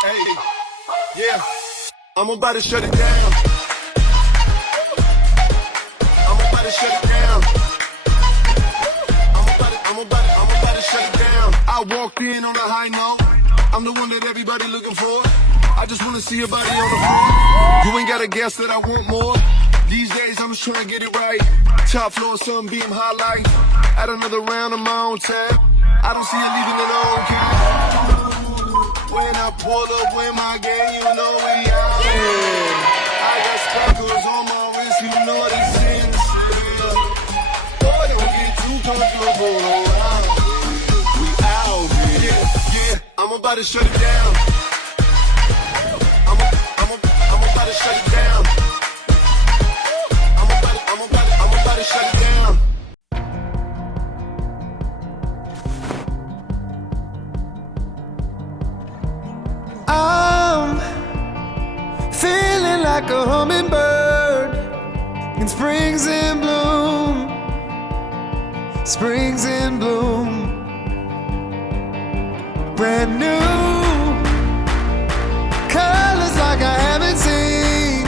Hey, yeah, I'm about to shut it down. I'm about to shut it down. I'm about to shut it down. I walked in on a high note. I'm the one that everybody looking for. I just wanna see your body on the floor. You ain't gotta guess that I want more. These days I'm just trying to get it right. Top floor, sunbeam highlight. Add another round of my own tab. I don't see you leaving it on cab. When I pull up with my gang, you know we out here. I got sparkles on my wrist, you know the sincere. Boy, don't get too comfortable around here. We out here. Yeah, I'm about to shut it down. I'm about to shut it down. I'm about to shut it down. I'm feeling like a hummingbird in springs in bloom, springs in bloom. Brand new colors like I haven't seen,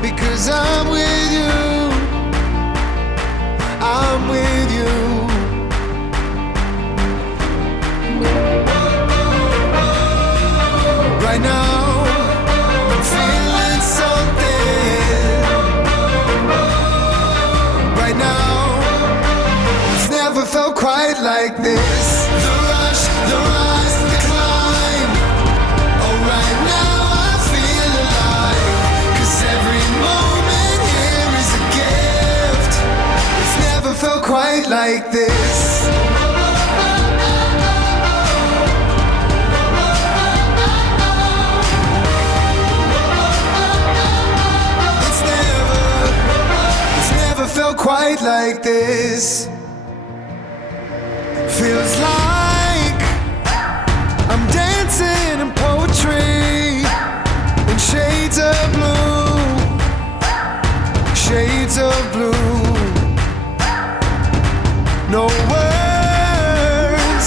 because I'm with you, I'm with you. Right now, I'm feeling something. Right now, it's never felt quite like this. The rush, the rise, the climb. Oh, right now I feel alive, 'cause every moment here is a gift. It's never felt quite like this. Felt quite like this. Feels like I'm dancing in poetry in shades of blue, shades of blue. No words,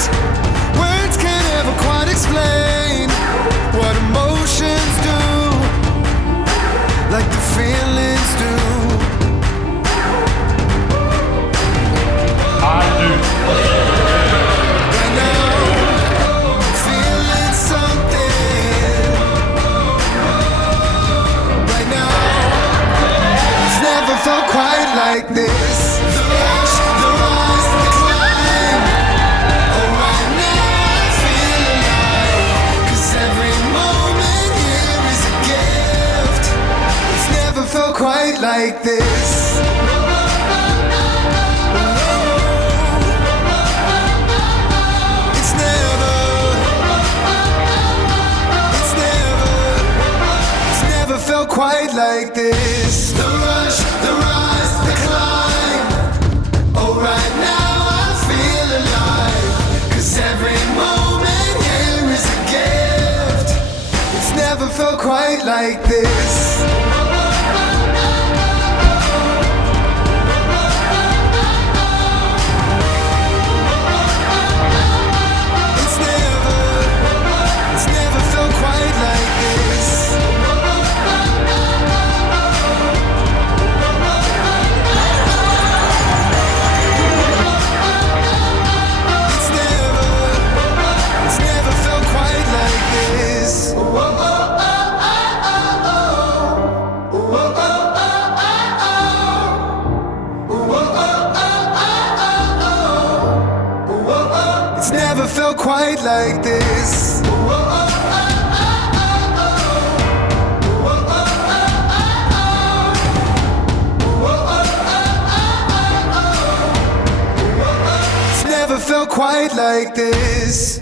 words can't ever quite explain what emotions do, like the feelings do. Felt quite like this. The rush, the rise, the climb. Oh, right now I feel alive, 'cause every moment here is a gift. It's never felt quite like this. It's never felt quite like this. The rush, the rise, the climb. Oh, right now I feel alive, 'cause every moment here is a gift. It's never felt quite like this. It's never felt quite like this. It's never felt quite like this. It's never felt quite like this.